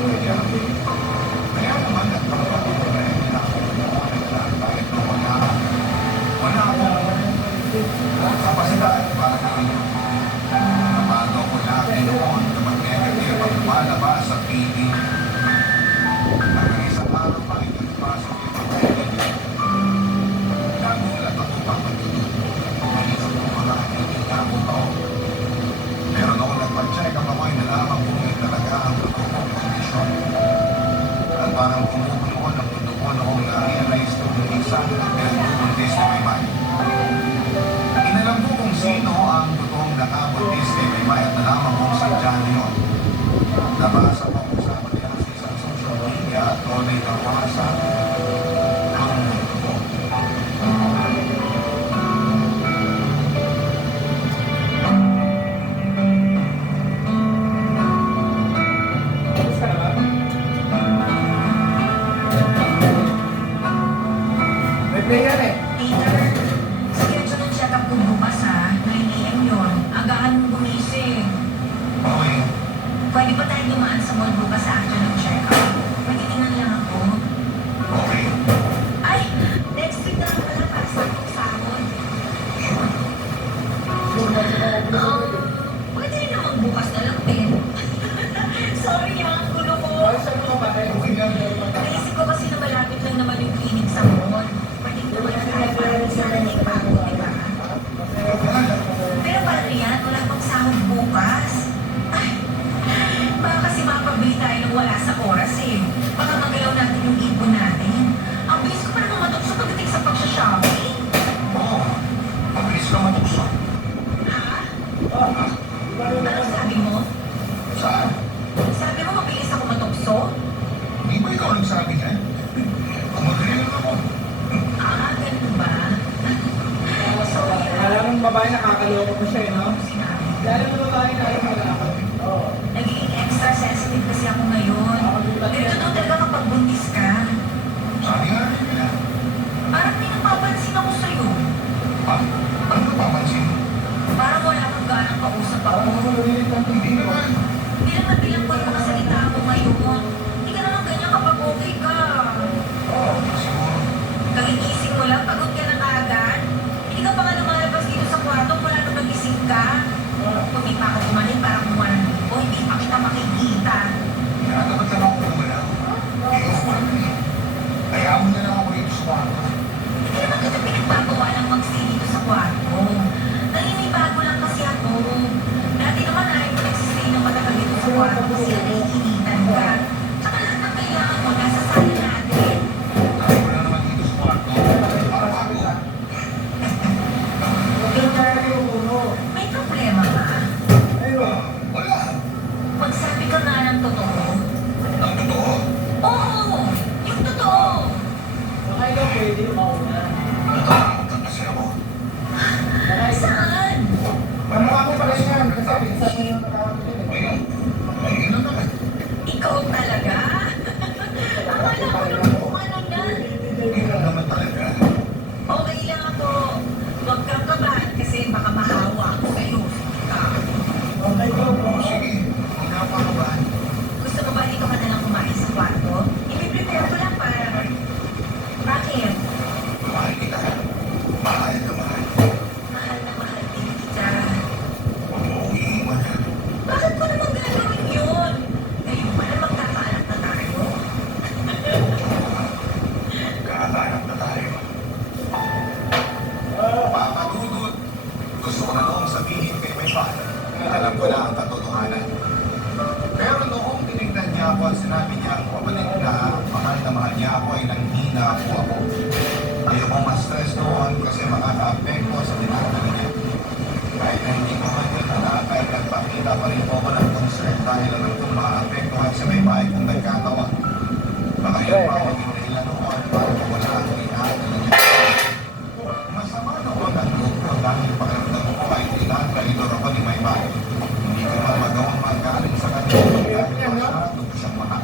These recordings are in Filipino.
kanya. Kaya naman, nagpapagod ko rin na ako bakit mo wala akong kapasidad para gawin yun. Nabago ko lagi noon na mag-negative ang lumalabas sa TV. Hanggang isang araw pa, ipagpasok yung pag-negative. Nagulat ako papagod. Naisip ko mga hindi nga ako tao. Pero noong nagpa-check ang amoy na lamang bumili talaga ang totoong kondisyon. At parang kumukulon ang mundo ko noong na-realize ko ng isang pinag-buntis na may may. Inalam ko kung sino ang totoong nakabuntis kay may may at nalaman kong si John yun. Nabasa ko kung saan nila sa isang social media at tunay na wasa ang mundo ko. Peter, schedule ng check-up ko bukas ha. 9 AM yun. Agahan mong gumising. Okay. Pwede pa tayo dumaan sa mall bukas sa afternoon check-up. Pwede tingnan lang ako. Okay. Ay! Next week na lang pala para sa akong sahod. Pwede rin namang bukas na lang din. Sorry ang gulo ko. Naisip ko kasi na malapit lang naman yung clinic sa mall. Pwede naman tayo para sana na ipago, di ba? Pero paano yan? Wala pang sahod bukas. Ay, baka kasi makapabili tayo ng wala sa oras eh. Baka magalaw natin yung ipon natin. Ang bilis ko pa naman matukso pagdating sa pagsha-shopping. Oo. Mabilis ka matukso. Ha? Anong sabi mo? Saan? Sabi mo mabilis ako matukso? Di ba ikaw nagsabi niya? Kumadali lang ako. Ganun ba? Sorry Alam mong babae nakakaloko ko siya, no? sinabi. Lalo mo babae na alam mo na ako. Oo. Nagiging extra sensitive kasi ako ngayon. Pero totoo talaga kapag buntis ka. Sabi nga rin nila. Parang may napapansin ako sa'yo. Ha? Ano napapansin? Parang wala kang ganang kausap ako. Hindi naman. Bilang na bilang ko yung mga salita ako ngayon. Hindi ka naman ganyan kapag okay ka. Oo, siguro. Kagigising mo lang, pagod ka na kaagad. Hindi ka pa nga lumalabas dito sa kwarto mula nung nagising ka. Kung di pa ako kumanin para kumuha ng lipo, hindi pa kita makikita. Kaya dapat lang ako kumalaw. Ikaw ko lang eh. Kaya mo na lang ako dito sa kwarto. Hindi naman kita pinagpagawa ng mag-stay dito sa kwarto. Naninibago lang kasi ako. Dati naman ayaw mo nagsistay ng matagal dito sa kwarto kasi naiinitan ka. Tsaka lahat ng kailangan mo nasa sala natin. Sabi ko na naman dito sa kwarto. Para bago. Peter, may problema ba? Wala. Magsabi ka nga ng totoo. Ang totoo. Oo! Yung totoo! Baka ikaw pwede mauna. Natatakot lang kasi ako. Saan? Ano ako pala yan? Kasi pinsan mo yung nakakapit eh. Ayun. Ayun na naman. Ikaw talaga? Akala ko naman kung ano na. Ayun naman talaga. Okay lang ako. Huwag kang kabahan kasi baka mahawa ako sa'yo. Okay, go. Sige. Hindi na ako makabahan. Gusto mo ba dito ka na lang kumain sa kwarto? I-prepare ko lang para... Bakit? Mahal kita. Mahal na mahal. Mahal na mahal din kita. Huwag mo akong iiwan ha. Bakit ko naman gagawin yun? Ngayon pala magkakaanak na tayo. Kakahanap na tayo. Papagudod. Gusto ko na noong sabihin kay may pan. Alam ko na ang katotohanan. Pero noong tinignan niya ako at sinabi niya ang kapatid na mahal niya ako ay nanghina po ako. Ayoko ma-stress noon kasi makaka-apekto sa tinatali niya. Kahit na hindi ko man yun nakakay, nagpakita pa rin po ako ng concern dahil alam kong maka-apektuhan sa may bahay kung nagkatawa. Baka yun pa ako ginailan noon para mawala ang inaadala niya. Masama noon ang loob ko dahil pakiramdam ko ay tinatalitor ako ni may bahay. Hindi ko man magawang magaling sa kanya. Kaya masyado ko siyang mahal.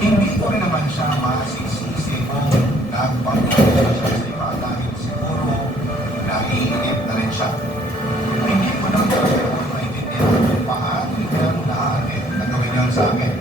Hindi ko rin naman siya masisisi kung nagpapagod siya sa iba dahil siguro naiinip na rin siya. Hindi ko naman siya maintindihan kung paano niya nahanip na gawin niya sa akin.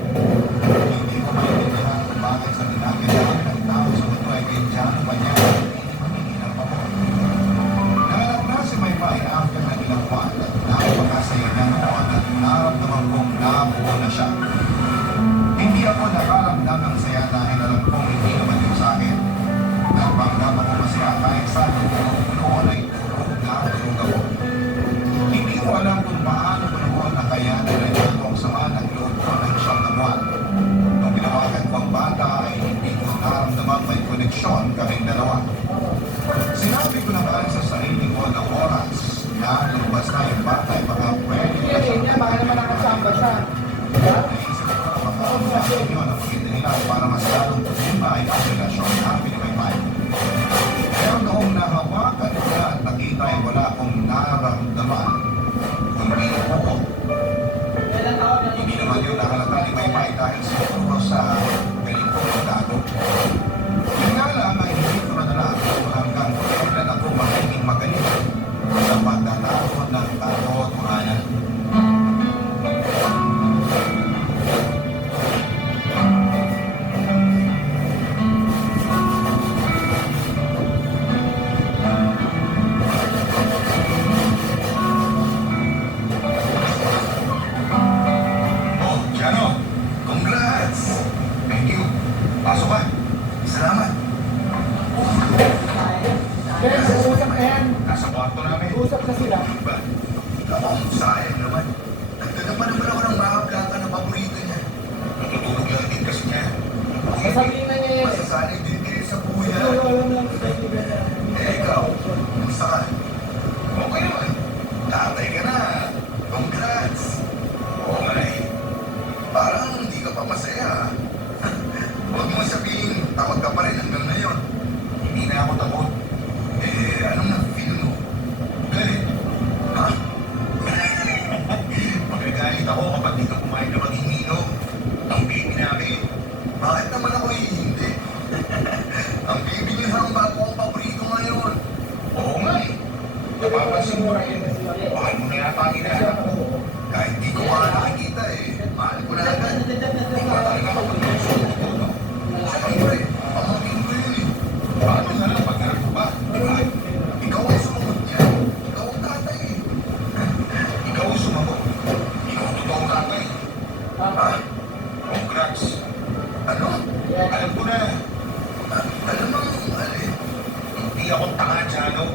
kwarto namin. Usap na sila. Diba? Sayang naman. Nagdala pa naman ako ng mga plata na paborito niya. Natutulog lang din kasi niya. Sasabihin na niya yan. Masasanay din din sa buhay. Alam lang sa kaibigan niya. Ikaw, kumusta ka? Okay naman. Tatay ka na. Congrats. Oo nga eh. Parang hindi ka pa masaya. Huwag mo sabihin, tawag ka pa rin hanggang ngayon. Hindi na ako takot. Anong na-feel mo? Galit? Ha? Magagalit ako kapag di ka kumain na mag-iinom. Ang baby namin. Bakit naman ako hindi? Ang baby niyo ang bago ang paborito ngayon. Oo nga eh. Napapansin mo rin. Mahal mo na yata ang hinahanap ko. Kahit di ko makakakita eh. Mahal ko na agad. Ikaw talaga kapag nagsusunod mo. Siyempre, pamangkin ko yun eh. Paano na lang pag ko ba? Diba? Ikaw ang sumagot niya. Ikaw ang tatay eh. Ikaw ang sumagot. Ikaw ang totoong tatay. Ha? Congrats. Ano? Alam ko na. Alam mo, alin? Hindi ako tanga, Jano.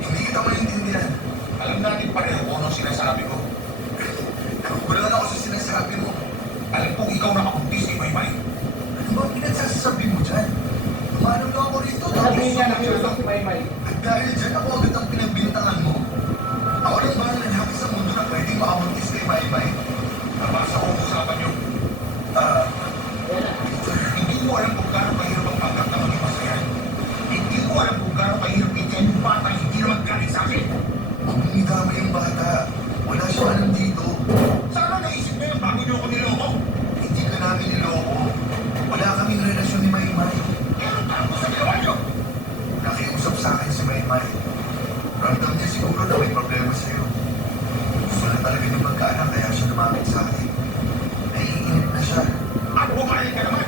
Hindi kita maintindihan. Alam natin pareho kung anong sinasabi ko. Wala na ako sa sinasabi mo. Alam kong ikaw nakabuntis ni Maymay. Ano ba pinagsasabi mo dyan? Tumanong na ako rito. Sabihin niya nakiusap si Maymay. At dahil dyan ako agad ang pinagbintangan mo. Ako lang ba ang lalaki sa mundo na pwedeng makabuntis kay Maymay? Nabasa ko usapan niyo. Hindi mo alam kung gaano kahirap ang panggap na maging masaya. Hindi mo alam kung gaano kahirap itin yung bata hindi naman galing sa akin. Huwag mong idama yung bata. Wala siya alam dito. Sana naisip mo yung bago niyo ako niloko? Hindi ka namin niloko. Wala kaming relasyon ni Maymay. Kaya tapos sa ginawa niyo? Nakiusap sa akin si Maymay. Ramdam niya siguro na may problema sa'yo. Gusto na talaga ng magkaanak kaya siya lumapit sa akin. Naiinip na siya. At bumayin ka naman!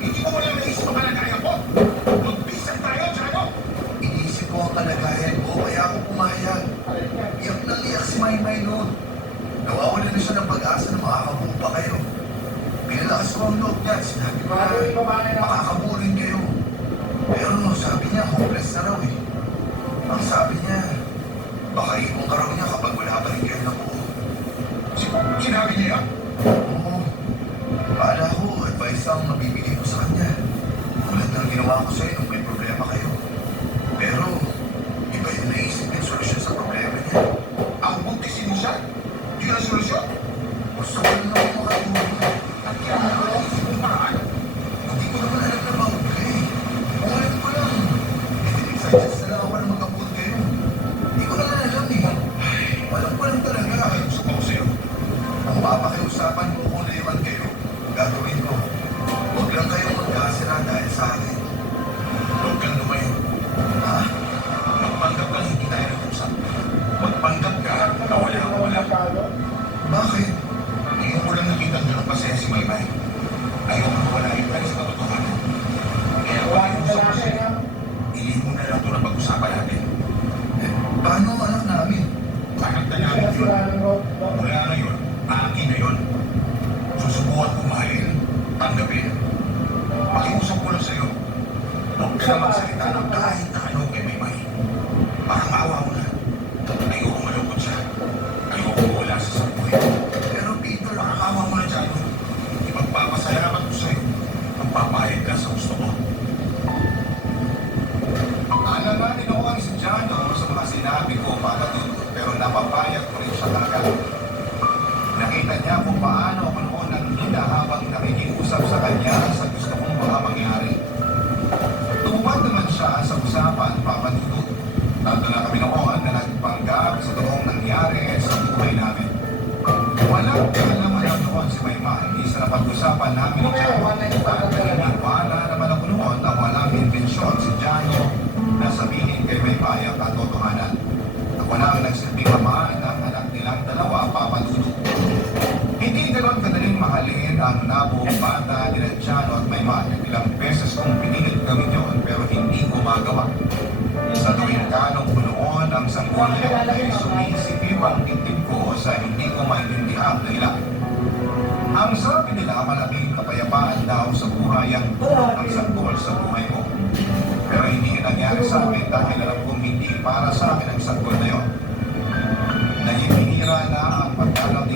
Hindi mo walang naisip ang kalagayan ko! Magbisan tayo, Jano! Iniisip ko ang kalagayan ko kaya ako pumayag. Iyak nang iyak si Maymay noon. Nawawala na siya ng pag-asa na makakabuo pa kayo. Pinalakas ko ang loob niya. Sinabi ko na makakabuo rin kayo. Pero sabi niya, hopeless na raw eh. Ang sabi niya, baka ikong karaw niya kapag wala pa rin kayo nabuo. Sinabi niya yan? Oo. Paala ko, advice ang mabibigay ko sa kanya. Tulad ng ginawa ko sa'yo nung may problema kayo. Pero, iba yung naisip yung solusyon sa problema niya. Ang buntisin mo siya? Yun ang solusyon? Gusto ko na ako makatulong. At kaya ako naisip yung paraan. Hindi ko naman alam na bawag ka eh. Kung alam ko lang, nag-suggest na lang ako na magkapun kayo. Hindi ko lang alam eh. Alam ko lang talaga. Gusto ko sa'yo. Kung mapakiusapan mo kung layuan kayo, gagawin ko. Huwag lang kayong magkasira dahil sa akin. Huwag kang lumayo. Ha? Magpanggap ka hindi tayo nag-usap. Magpanggap ka na wala akong wala. Bakit? Hindi ko lang nakita nyo ng pasaya si Maymay. Ayaw ko wala yung tayo sa katotohanan. Kaya pakiusap ko sa'yo. Hindi mo na lang ito na pag-usapan natin. Paano ang anak namin? Anak na namin yun. Wala na yun. Akin na yun. Susubukan kong mahalin. Tanggapin. Pakiusap ko lang sa'yo. Huwag ka na magsalita ng kahit na ano kay Maymay. Parang maawa mo na. Ayoko malungkot siya. Ayoko wala sa sampuhin. Pero Peter, nakakawa mo na dyan. Ipagpapasalamat ko sa'yo. Magpapahid ka sa gusto ko. Alanganin ako ang si Jano sa mga sinabi ko patutulog. Pero napapayag ko rin siya talaga. Nakita niya kung paano ako noon ang hina habang nakikiusap sa kanya sa gusto kong mga mangyari. Tumupad naman siya sa usapan papadudod. Tatala kami noon na nagpanggap sa totoong nangyari sa buhay namin. Walang alam noon si Maymay sa napag-usapan namin ni Jano. At naniniwala naman ako noon na walang intensyon si Jano na sabihin kay Maymay ang katotohanan. Ako na ang nagsilbing ama ng anak nilang dalawa papadudod. Hindi ganoon kadaling mahalin ang nabuong bata ni Jano at Maymay. Ilang beses kong pinilit gawin yun pero hindi ko magawa. Sa tuwing kanong punoon ang sanggunian ay sumisipip ang dibdib ko sa hindi ko maintindihan dahilan. Ang sabi nila malaking kapayapaan daw sa buhay ang tulong ng sanggol sa buhay ko. Pero hindi nangyari sa amin dahil alam kong hindi hindi para sa akin ang sanggol na yon.